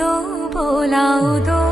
दो बोलाओ दो